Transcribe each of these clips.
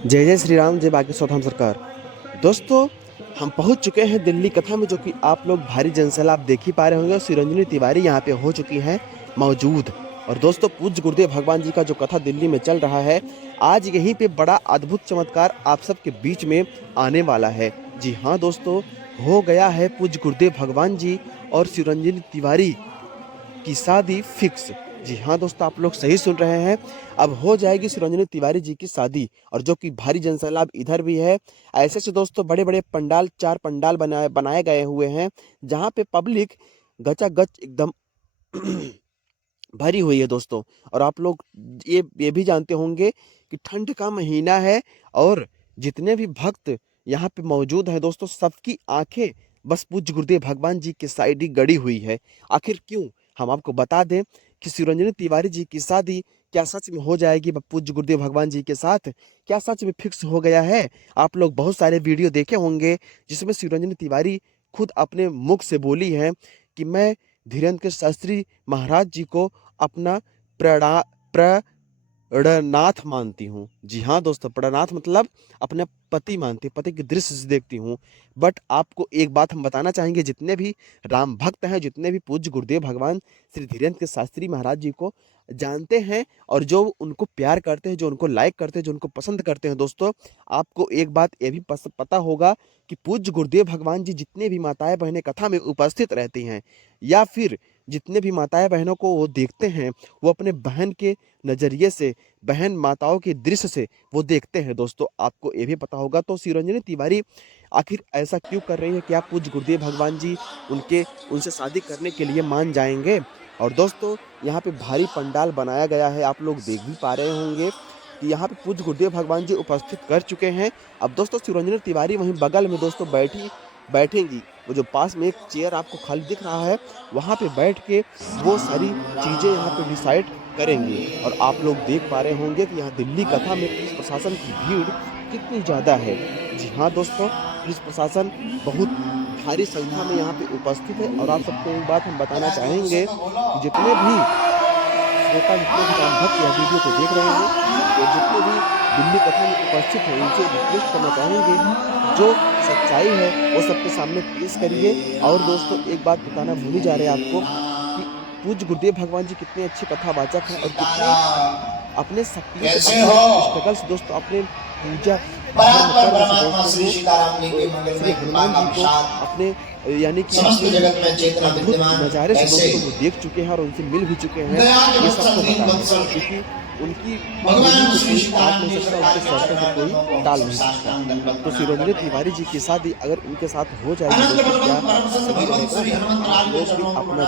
जय जय श्री राम, जय बाकी स्वधाम सरकार। दोस्तों, हम पहुंच चुके हैं दिल्ली कथा में, जो कि आप लोग भारी जनसैलाब देख ही पा रहे होंगे। सिरंजनी तिवारी यहाँ पे हो चुकी हैं मौजूद। और दोस्तों, पूज्य गुरुदेव भगवान जी का जो कथा दिल्ली में चल रहा है, आज यहीं पे बड़ा अद्भुत चमत्कार आप सबके बीच में आने वाला है। जी हाँ दोस्तों, हो गया है पूज्य गुरुदेव भगवान जी और सिरंजनी तिवारी की शादी फिक्स। जी हाँ दोस्तों, आप लोग सही सुन रहे हैं। अब हो जाएगी सिरंजनी तिवारी जी की शादी, और जो कि भारी जनसैलाब इधर भी है। ऐसे से दोस्तों बड़े बड़े पंडाल, 4 पंडाल बनाए बनाए गए हुए हैं, जहाँ पे पब्लिक गचागच एकदम भरी हुई है दोस्तों। और आप लोग ये भी जानते होंगे कि ठंड का महीना है, और जितने भी भक्त यहाँ पे मौजूद हैं दोस्तों, सबकी आंखें बस पूज्य गुरुदेव भगवान जी के साइड ही गड़ी हुई है। आखिर क्यों, हम आपको बता दें कि सिरंजनी तिवारी जी की शादी क्या सच में हो जाएगी पूज्य गुरुदेव भगवान जी के साथ? क्या सच में फिक्स हो गया है? आप लोग बहुत सारे वीडियो देखे होंगे जिसमें सिरंजनी तिवारी खुद अपने मुख से बोली है कि मैं धीरेन्द्र शास्त्री महाराज जी को अपना प्रणा प्रणनाथ मानती हूँ। जी हाँ दोस्तों, प्रणनाथ मतलब अपने पति मानती, पति की दृष्टि से देखती हूँ। बट आपको एक बात हम बताना चाहेंगे, जितने भी राम भक्त हैं, जितने भी पूज्य गुरुदेव भगवान श्री धीरेन्द्र शास्त्री महाराज जी को जानते हैं, और जो उनको प्यार करते हैं, जो उनको लाइक करते हैं, जो उनको पसंद करते हैं दोस्तों, आपको एक बात ये भी पता होगा कि पूज्य गुरुदेव भगवान जी जितने भी माताएं बहनें कथा में उपस्थित रहती हैं, या फिर जितने भी माताएं बहनों को वो देखते हैं, वो अपने बहन के नज़रिए से, बहन माताओं के दृश्य से वो देखते हैं दोस्तों। आपको ये भी पता होगा। तो सिरंजनी तिवारी आखिर ऐसा क्यों कर रही है कि आप पूज्य गुरुदेव भगवान जी उनसे शादी करने के लिए मान जाएंगे? और दोस्तों, यहाँ पे भारी पंडाल बनाया गया है, आप लोग देख भी पा रहे होंगे कि यहाँ पे पूज्य गुरुदेव भगवान जी उपस्थित कर चुके हैं। अब दोस्तों, सिरंजनी तिवारी वहीं बगल में दोस्तों बैठेंगी। वो जो पास में एक चेयर आपको खाली दिख रहा है, वहाँ पे बैठ के वो सारी चीज़ें यहाँ पे डिसाइड करेंगी। और आप लोग देख पा रहे होंगे कि यहाँ दिल्ली कथा में पुलिस प्रशासन की भीड़ कितनी ज़्यादा है। जी हाँ दोस्तों, पुलिस प्रशासन बहुत भारी संख्या में यहाँ पे उपस्थित है। और आप सबको एक बात हम बताना चाहेंगे कि जितने भी श्रोता, जितने भी राम भक्त यह वीडियो को देख रहे हैं, और जितने भी दिल्ली कथा में उपस्थित हैं, उनसे रिक्वेस्ट करना चाहेंगे, जो सच्चाई है वो सबके सामने पेश करिए। और दोस्तों, एक बात बताना भूल ही जा रहे हैं आपको कि पूज्य गुरुदेव भगवान जी कितने अच्छे कथावाचक हैं, और कितने अपने शक्तियों से, अपने स्ट्रगल से दोस्तों, अपने पूजा धर्म कर्म से दोस्तों, श्री हनुमान जी को अपने यानी कि अद्भुत नज़ारे से दोस्तों वो देख चुके हैं, और उनसे मिल भी चुके हैं। ये सबको पता है, क्योंकि उनकी कोई काट नहीं सकता, उनके सर पे कोई डाल नहीं सकता। तो सिरंजनी तिवारी जी की शादी अगर उनके साथ हो जाएगी दोस्तों, क्या सही रहेगा? आप लोग भी अपना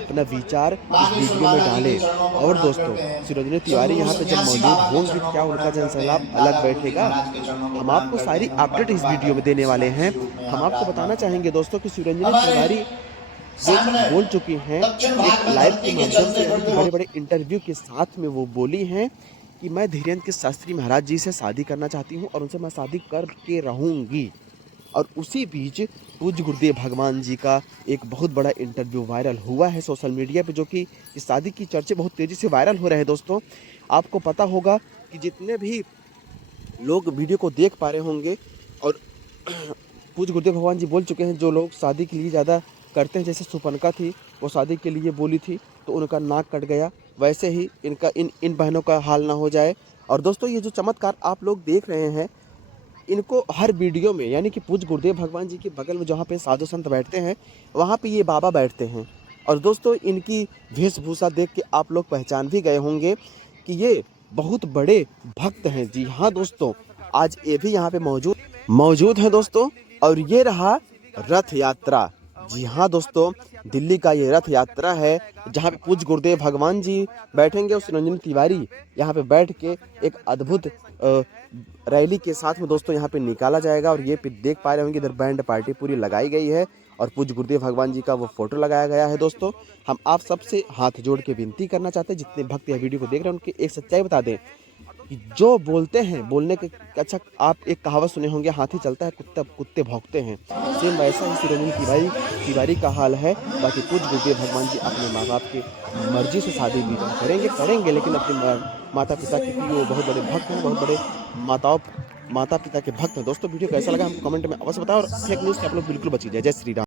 अपना विचार इस वीडियो में डालें। और दोस्तों, सिरंजनी तिवारी यहाँ पे जब मौजूद होंगी, क्या उनका जनसैलाब अलग बैठेगा? हम आपको सारी अपडेट इस वीडियो में देने वाले हैं। हम आपको बताना चाहेंगे दोस्तों कि सिरंजनी तिवारी वो बोल चुकी हैं एक लाइव के माध्यम से, बड़े बड़े इंटरव्यू के साथ में वो बोली हैं कि मैं धीरेन्द्र शास्त्री महाराज जी से शादी करना चाहती हूँ, और उनसे मैं शादी करके रहूँगी। और उसी बीच पूज्य गुरुदेव भगवान जी का एक बहुत बड़ा इंटरव्यू वायरल हुआ है सोशल मीडिया पे, जो कि इस शादी की चर्चे बहुत तेज़ी से वायरल हो रहे हैं दोस्तों। आपको पता होगा कि जितने भी लोग वीडियो को देख पा रहे होंगे, और पूज्य गुरुदेव भगवान जी बोल चुके हैं, जो लोग शादी के लिए ज़्यादा करते हैं, जैसे सुपनका थी, वो शादी के लिए बोली थी तो उनका नाक कट गया, वैसे ही इनका इन बहनों का हाल ना हो जाए। और दोस्तों, ये जो चमत्कार आप लोग देख रहे हैं, इनको हर वीडियो में, यानी कि पूज्य गुरुदेव भगवान जी के बगल में जहाँ पे साधु संत बैठते हैं, वहाँ पे ये बाबा बैठते हैं। और दोस्तों, इनकी वेशभूषा देख के आप लोग पहचान भी गए होंगे कि ये बहुत बड़े भक्त हैं। जी हाँ दोस्तों, आज ये भी यहाँ पे मौजूद हैं दोस्तों। और ये रहा रथ यात्रा। जी हाँ दोस्तों, दिल्ली का ये रथ यात्रा है, जहाँ पे पूज्य गुरुदेव भगवान जी बैठेंगे, और सिरंजनी तिवारी यहाँ पे बैठ के एक अद्भुत रैली के साथ में दोस्तों यहाँ पे निकाला जाएगा। और ये देख पा रहे होंगे, इधर बैंड पार्टी पूरी लगाई गई है, और पूज्य गुरुदेव भगवान जी का वो फोटो लगाया गया है दोस्तों। हम आप सबसे हाथ जोड़ के विनती करना चाहते हैं, जितने भक्त यह वीडियो को देख रहे हैं, उनकी एक सच्चाई बता दें कि जो बोलते हैं, बोलने के अच्छा, आप एक कहावत सुने होंगे, हाथी चलता है कुत्ते भौंकते हैं। सेम वैसा ही सिरंजनी तिवारी का हाल है। बाकी पूज्य गुरुदेव भगवान जी अपने माँ बाप की मर्जी से शादी भी करेंगे, लेकिन अपने माता पिता की, वो बहुत बड़े भक्त हैं, बहुत बड़े माताओं माता पिता के भक्त हैं। दोस्तों वीडियो कैसा लगा हमको कमेंट में अवश्य बताओ और फेक न्यूज़ से आप लोग बिल्कुल बचिए। जय श्री राम।